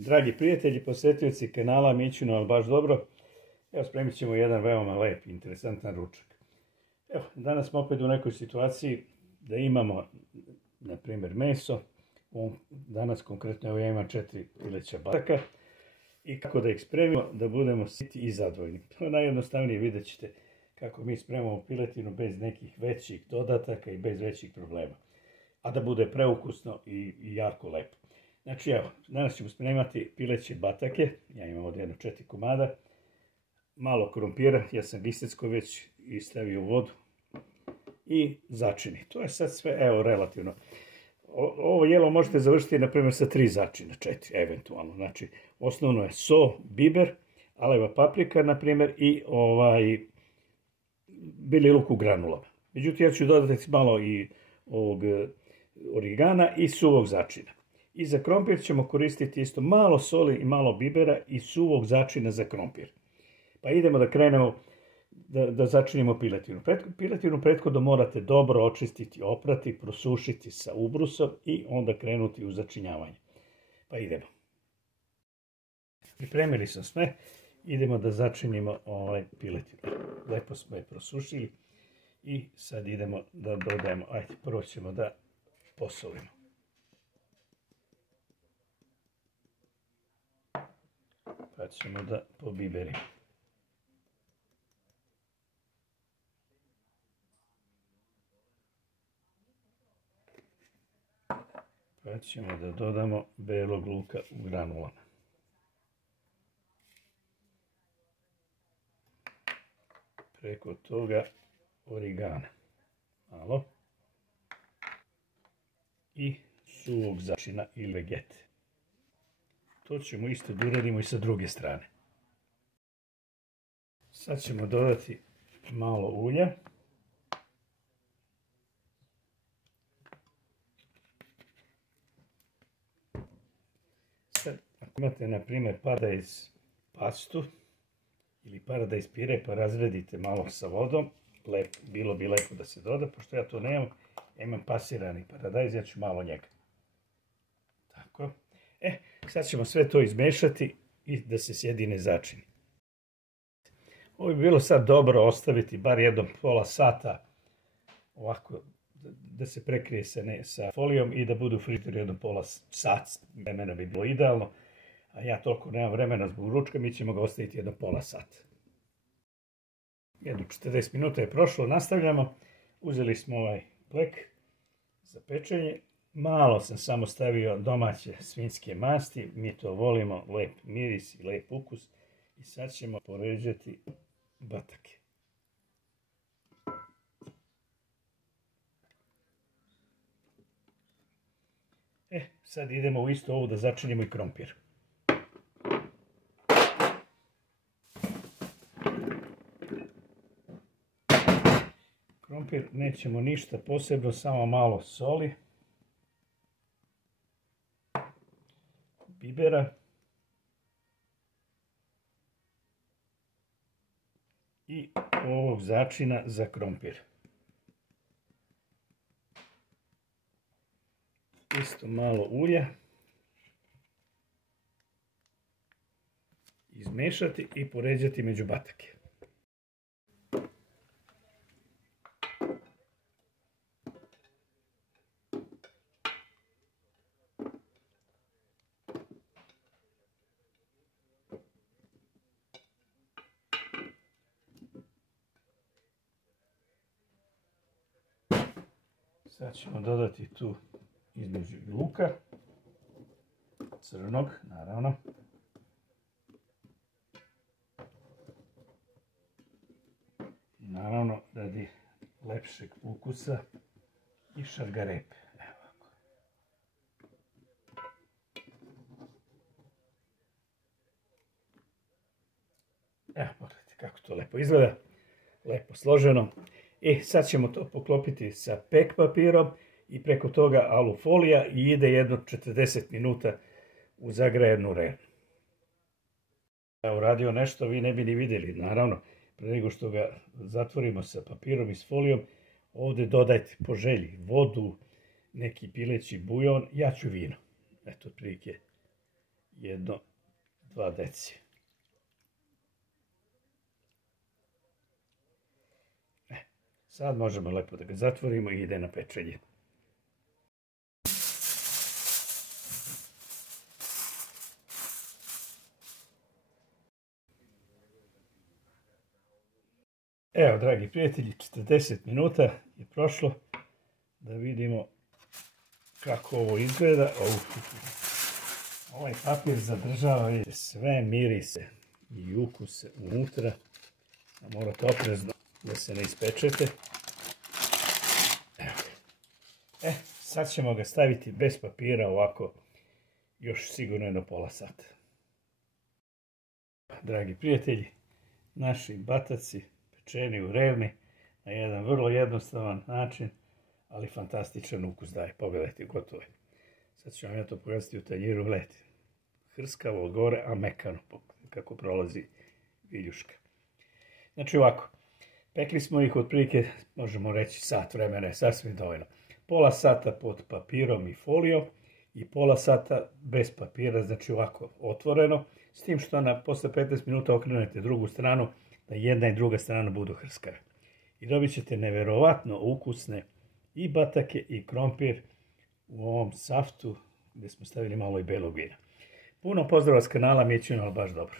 Dragi prijatelji, posjetioci kanala Mićuno, ali baš dobro. Evo, spremit ćemo jedan veoma lep i interesantan ručak. Evo, danas smo opet u nekoj situaciji da imamo, na primjer, meso. Danas konkretno evo, ja imam 4 pileća bataka. I kako da ih spremimo da budemo siti i zadovoljni. To je najjednostavnije, vidjet ćete kako mi spremamo piletinu bez nekih većih dodataka i bez većih problema. A da bude preukusno i jako lepo. Znači evo, danas ćemo spremati pileće batake, ja imam ovdje jedno 4 komada, malo krompira, ja sam isecko već i stavio u vodu i začini. To je sad sve, evo, relativno. Ovo jelo možete završiti, na primjer, sa 3 začina, 4 eventualno. Znači, osnovno je so, biber, aleva paprika, na primjer, i beli luk u granulama. Međutim, ja ću dodati malo i ovog origana i suvog začina. I za krompir ćemo koristiti isto malo soli i malo bibera i suvog začina za krompir. Pa idemo da krenemo da začinimo piletinu. Piletinu prethodno morate dobro očistiti, oprati, prosušiti sa ubrusom i onda krenuti u začinjavanje. Pa idemo. Pripremili sam sve. Idemo da začinimo piletinu. Lepo smo je prosušili i sad idemo da dodajemo. Ajde, prvo ćemo da posolimo. Pa ćemo da pobiberimo. Pa ćemo da dodamo belog luka u granulama. Preko toga origana. Malo. I suvog začina ili vegete. To ćemo isto da uradimo i sa druge strane. Sad ćemo dodati malo ulja. Sad, ako imate, na primjer, paradajz pastu ili paradajz pire, pa razredite malo sa vodom, bilo bi lepo da se doda, pošto ja to nemam. Ja imam pasirani paradajz, ja ću malo njega. Tako. Sad ćemo sve to izmešati i da se sjedine začini. Ovo bi bilo sad dobro ostaviti bar jedno pola sata ovako da se prekrije sa folijom i da budu u friteru jedno pola sat. Vremena bi bilo idealno, a ja toliko nemam vremena zbog ručka, mi ćemo ga ostaviti jedno pola sata. Jedno 40 minuta je prošlo, nastavljamo. Uzeli smo ovaj plek za pečenje. Malo sam samo stavio domaće svinjske masti, mi to volimo, lep miris i lep ukus. I sad ćemo poređati batake. Sad idemo u isto ovo da začinimo i krompir. Krompir nećemo ništa posebno, samo malo soli, bibera i ovog začina za krompir. Isto malo ulja. Izmešati i poređati među batake. Sad ćemo dodati tu između luka, crnog, naravno. I naravno radi lepšeg ukusa i šargarepe. Evo ovako. Evo, pogledajte kako to lepo izgleda. Lepo složeno. Sad ćemo to poklopiti sa pek papirom i preko toga alufolija i ide jedno 40 minuta u zagrejanu renu. Ja uradio nešto, vi ne bi ni vidjeli, naravno, pre nego što ga zatvorimo sa papirom i s folijom, ovdje dodajte po želji vodu, neki pileći bujon, ja ću vino. Eto, otprilike jedno 2 deci. Sad možemo lepo da ga zatvorimo i ide na pečenje. Evo, dragi prijatelji, 40 minuta je prošlo. Da vidimo kako ovo izgleda. Ovaj papir zadržava sve mirise i ukuse unutra. Morate oprezno da se ne ispečete. Sad ćemo ga staviti bez papira ovako još sigurno jedno pola sata. Dragi prijatelji, naši bataci pečeni u revni na jedan vrlo jednostavan način, ali fantastičan ukus daje. Pogledajte, gotovo je. Sad ću vam ja to pokazati u tanjiru, gledajte. Hrskavo od gore, a mekano kako prolazi viljuška. Znači ovako, pekli smo ih otprilike, možemo reći sat vremena, je sasvim dovoljno. Pola sata pod papirom i folijom i pola sata bez papira, znači ovako otvoreno, s tim što posle 15 minuta okrenete drugu stranu, da jedna i druga strana budu hrskave. I dobit ćete neverovatno ukusne i batake i krompir u ovom saftu gdje smo stavili malo i belog vina. Puno pozdrava s kanala Mićuno, ali baš dobro.